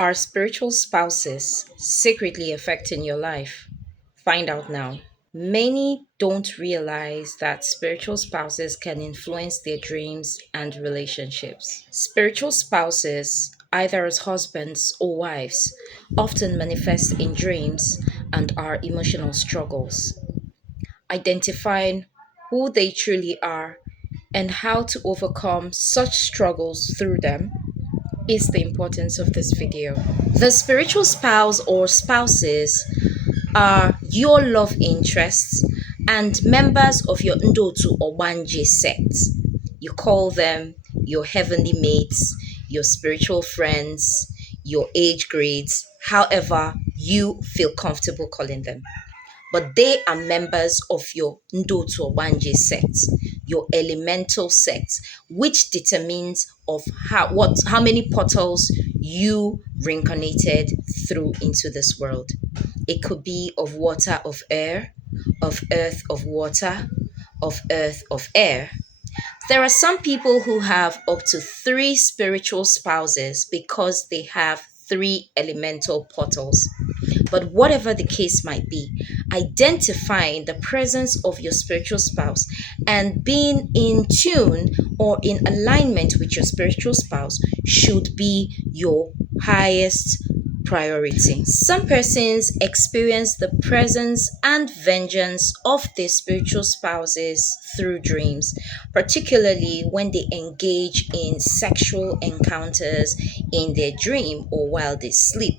Are spiritual spouses secretly affecting your life? Find out now. Many don't realize that spiritual spouses can influence their dreams and relationships. Spiritual spouses, either as husbands or wives, often manifest in dreams and are emotional struggles. Identifying who they truly are and how to overcome such struggles through them is the importance of this video. The spiritual spouse or spouses are your love interests and members of your Ndotu or Wanje sect. You call them your heavenly mates, your spiritual friends, your age grades, however you feel comfortable calling them, but they are members of your Ndoto or Wanje sect, your elemental sect, which determines of how many portals you reincarnated through into this world. It could be of water of air, of earth of water, of earth of air. There are some people who have up to three spiritual spouses because they have three elemental portals. But whatever the case might be, identifying the presence of your spiritual spouse and being in tune or in alignment with your spiritual spouse should be your highest priority. Some persons experience the presence and vengeance of their spiritual spouses through dreams, particularly when they engage in sexual encounters in their dream or while they sleep.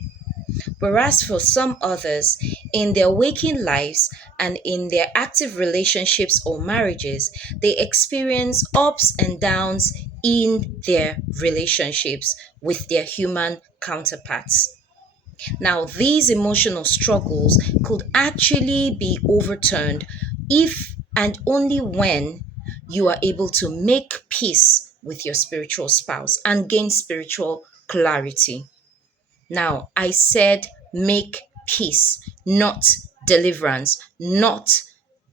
Whereas for some others, in their waking lives and in their active relationships or marriages, they experience ups and downs in their relationships with their human counterparts. Now, these emotional struggles could actually be overturned if and only when you are able to make peace with your spiritual spouse and gain spiritual clarity. Now, I said make peace, not deliverance, not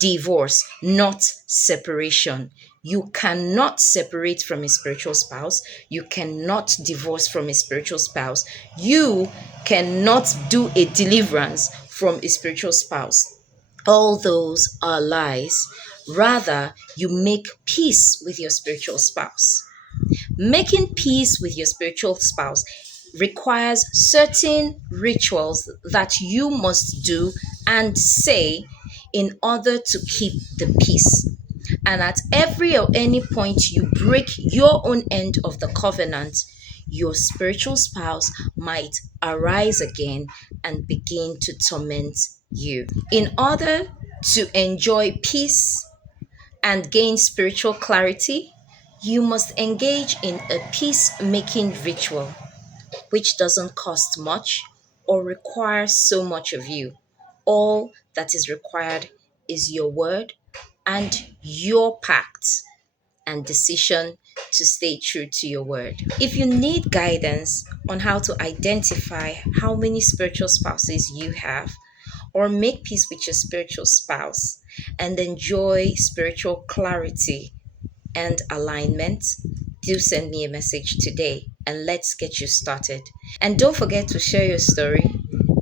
divorce, not separation. You cannot separate from a spiritual spouse. You cannot divorce from a spiritual spouse. You cannot do a deliverance from a spiritual spouse. All those are lies. Rather, you make peace with your spiritual spouse. Making peace with your spiritual spouse requires certain rituals that you must do and say in order to keep the peace. And at every or any point you break your own end of the covenant, your spiritual spouse might arise again and begin to torment you. In order to enjoy peace and gain spiritual clarity, you must engage in a peacemaking ritual which doesn't cost much or require so much of you. All that is required is your word and your pact and decision to stay true to your word. If you need guidance on how to identify how many spiritual spouses you have, or make peace with your spiritual spouse and enjoy spiritual clarity and alignment, do send me a message today and let's get you started. And don't forget to share your story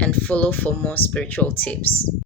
and follow for more spiritual tips.